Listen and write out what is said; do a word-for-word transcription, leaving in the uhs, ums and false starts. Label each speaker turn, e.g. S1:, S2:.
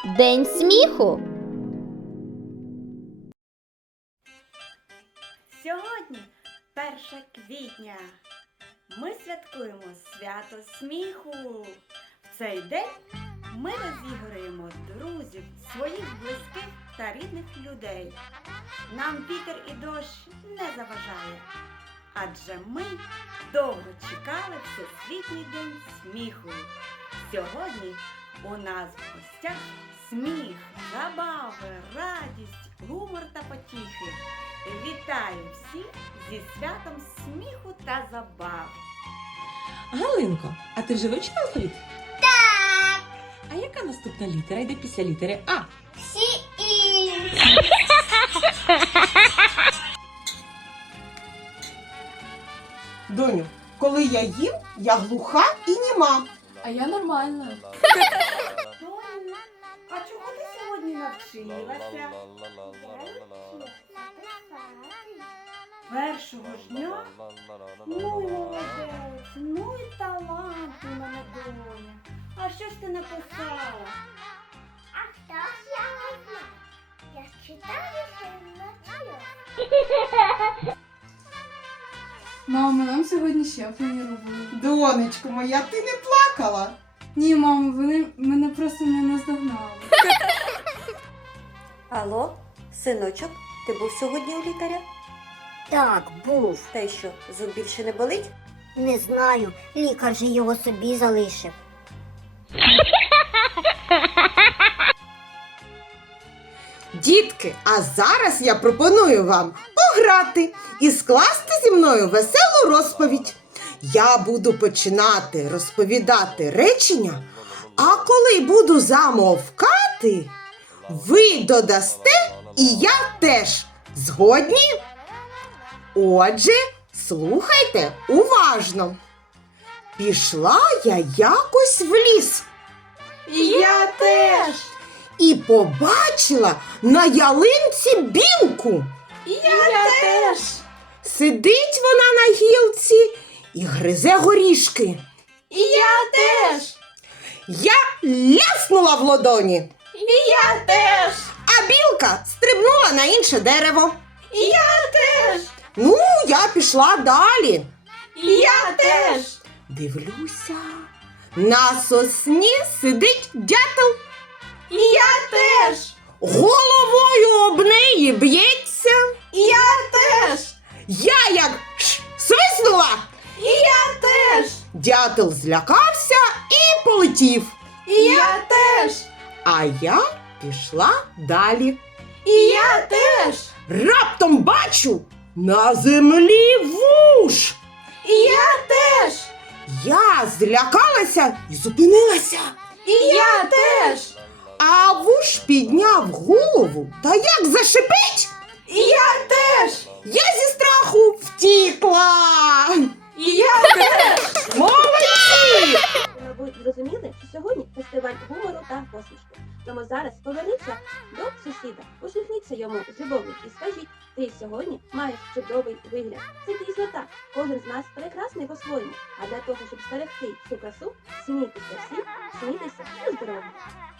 S1: День сміху.
S2: Сьогодні перше квітня. Ми святкуємо свято сміху. В цей день ми розіграємо друзів, своїх близьких та рідних людей. Нам вітер і дощ не заважає, адже ми довго чекали Всесвітній день сміху. Сьогодні у нас в гостях сміх, забави, радість, гумор та потіхи. Вітаю всіх зі святом сміху та забав.
S3: Галинко, а ти вже вивчила алфавіт?
S4: Так,
S3: А яка наступна літера йде після літери А?
S4: всі і...
S5: Доню, коли я їм, я глуха і німа.
S6: А я нормально.
S2: Доню, а чого ти сьогодні навчилася? Першого ж дня? Ну й молодець, ну й талант у мене, доня. А що ж ти написала?
S4: А хто ж я не знаю? Я читаю, що вночі.
S6: Мамо, нам сьогодні ще робили.
S5: Донечко моя, ти не плакала?
S6: Ні, мамо, вони мене просто не наздогнали.
S7: Алло, синочок, ти був сьогодні у лікаря?
S4: Так, був.
S7: Та й що, зуб більше не болить?
S4: Не знаю, лікар же його собі залишив.
S5: Дітки, а зараз я пропоную вам пограти і скласти зі мною веселу розповідь. Я буду починати розповідати речення, а коли буду замовкати, ви додасте і я теж. Згодні? Отже, слухайте уважно. Пішла я якось в ліс.
S6: І я теж!
S5: І побачила на ялинці білку.
S6: І я теж!
S5: Сидить вона на гілці і гризе горішки.
S6: І я теж!
S5: Я ляснула в ладоні,
S6: І я теж!
S5: а білка стрибнула на інше дерево.
S6: І я теж!
S5: Ну, я пішла далі.
S6: І я теж!
S5: Дивлюся, на сосні сидить дятел.
S6: І я теж!
S5: Головою об неї б'ється.
S6: І я теж!
S5: Я як ш- свиснула.
S6: І я теж!
S5: Дятел злякався і полетів.
S6: І я теж!
S5: А я пішла далі.
S6: І я теж!
S5: Раптом бачу на землі вуж.
S6: І я теж!
S5: Я злякалася і зупинилася.
S6: І я теж!
S5: А вуж підняв голову та як зашипить,
S6: І я теж!
S5: я зі страху втікла.
S6: І я теж!
S5: Молодці!
S7: Ви, мабуть, зрозуміли, що сьогодні фестиваль гумору та посмішки. Тому зараз поверніться до сусіда, посміхніться йому з любов'ю і скажіть: ти сьогодні маєш чудовий вигляд. Це дійсно так. Кожен з нас прекрасний по-своєму. А для того, щоб зберегти цю красу, смійтеся всі, смійтеся і здоров'я.